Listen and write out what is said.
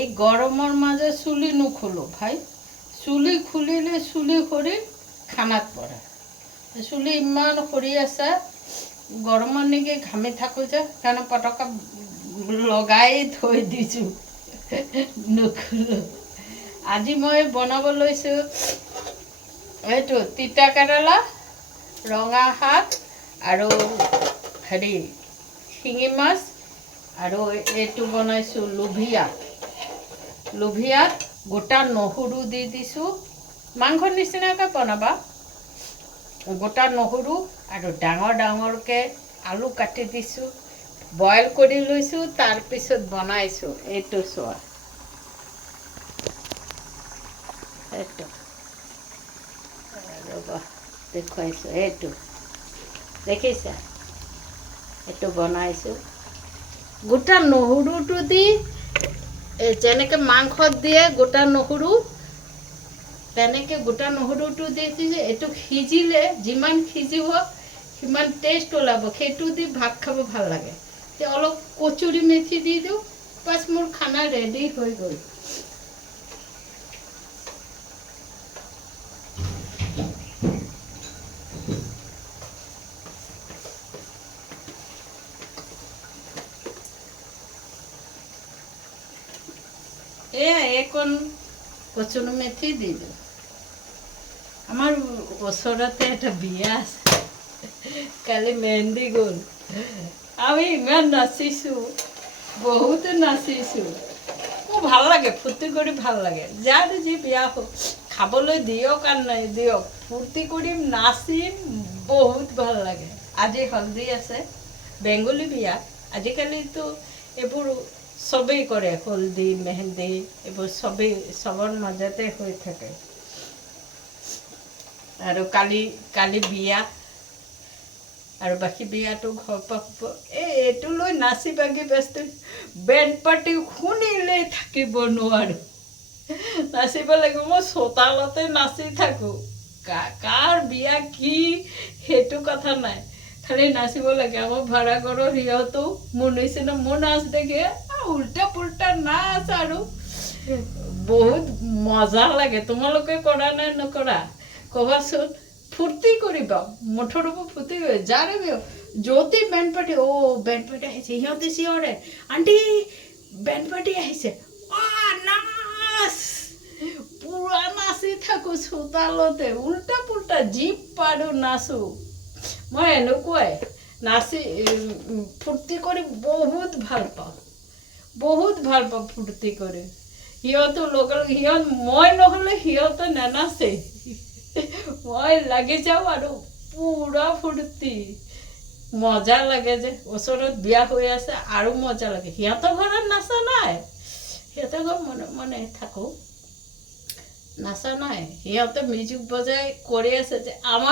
এই গৰমেৰ মাঝে চুলি নুখোলো ভাই, চুলি খুলিলে চুলি সৰি খানাত পৰে। চুলি ইমান সৰি আছে, গৰমৰ নেকি ঘামি থাকোঁ যে কাৰণে পটকা লগাই থৈ দিছোঁ, নুখোলো। আজি মই বনাব লৈছোঁ এইটো তিতা কেৰেলা, ৰঙা শাক আৰু হেৰি শিঙি মাছ, আৰু এইটো বনাইছোঁ লোভিয়াত গোটা নহৰু দি দিছোঁ। মাংসৰ নিচিনাকৈ বনাবা। গোটা নহৰু আৰু ডাঙৰ ডাঙৰকৈ আলু কাটি দিছোঁ, বইল কৰি লৈছোঁ, তাৰপিছত বনাইছোঁ। এইটো চোৱা, এইটো ৰ'বা দেখুৱাইছোঁ, এইটো দেখিছা, এইটো বনাইছোঁ। গোটা নহৰুটো দি যেনেকৈ মাংসত দিয়ে গোটা নহৰু, তেনেকৈ গোটা নহৰুটো দি দিছে। এইটো সিজিলে যিমান সিজিব সিমান টেষ্ট ওলাব, সেইটো দি ভাত খাব ভাল লাগে। এতিয়া অলপ কচুৰি মেথি দি দিওঁ, বাছ মোৰ খানা ৰেডি হৈ গ'ল। এয়া এইকণ কচুৰি মেথি দি দিওঁ। আমাৰ ওচৰতে এটা বিয়া আছে, কালি মেহেন্দি গ'ল। আমি ইমান নাচিছোঁ, বহুতে নাচিছোঁ। মোৰ ভাল লাগে, ফূৰ্তি কৰি ভাল লাগে। যাৰ যি বিয়া হওক, খাবলৈ দিয়ক আৰু নাই দিয়ক, ফূৰ্তি কৰিম, নাচিম, বহুত ভাল লাগে। আজি হলদি আছে, বেংগলী বিয়া। আজিকালিতো এইবোৰ চবেই কৰে, হলদি মেহেন্দি এইবোৰ চবৰ মাজতে হৈ থাকে। আৰু কালি বিয়া, আৰু বাকী বিয়াটো ঘৰ পৰা হ'ব। এইটো লৈ নাচি বাগি ব্যস্ত। বেণ্ড পাৰ্টি শুনিলেই থাকিব নোৱাৰোঁ, নাচিব লাগিব। মই চোতালতে নাচি থাকোঁ, কাৰ বিয়া কি সেইটো কথা নাই, খালি নাচিব লাগে। আমাৰ ভাড়া ঘৰৰ সিহঁতো মোৰ নিচিনা, মোৰ নাচ দেখে উল্টা পুল্টা নাচ, আৰু বহুত মজা লাগে। তোমালোকে কৰা নে নকৰা ক'বাচোন। ফূৰ্তি কৰিবা, মুঠৰ ওপৰত ফূৰ্তি কৰি যাৰে যদি বেণ্ড পাৰ্টি, বেণ্ড পাৰ্টি আহিছে, সিহঁতে চিঞৰে, আণ্টি বেণ্ড পাৰ্টি আহিছে, নাচ। পুৰা নাচি থাকোঁ চোতালতে, উল্টা পুল্টা যি পাৰোঁ নাচোঁ। মই এনেকুৱাই নাচি ফূৰ্তি কৰি বহুত ভাল পাওঁ, বহুত ভাল পাওঁ ফূৰ্তি কৰি। সিহঁতো মই নহ'লে সিহঁতে নেনাচে, মই লাগি যাওঁ আৰু পুৰা ফূৰ্তি। মজা লাগে যে, ওচৰত বিয়া হৈ আছে আৰু মজা লাগে। সিহঁতৰ ঘৰত নাচা নাই, সিহঁতৰ ঘৰত মনে মনে থাকোঁ, নাচা নাই। সিহঁতে মিউজিক বজাই কৰি আছে যে, আমাৰ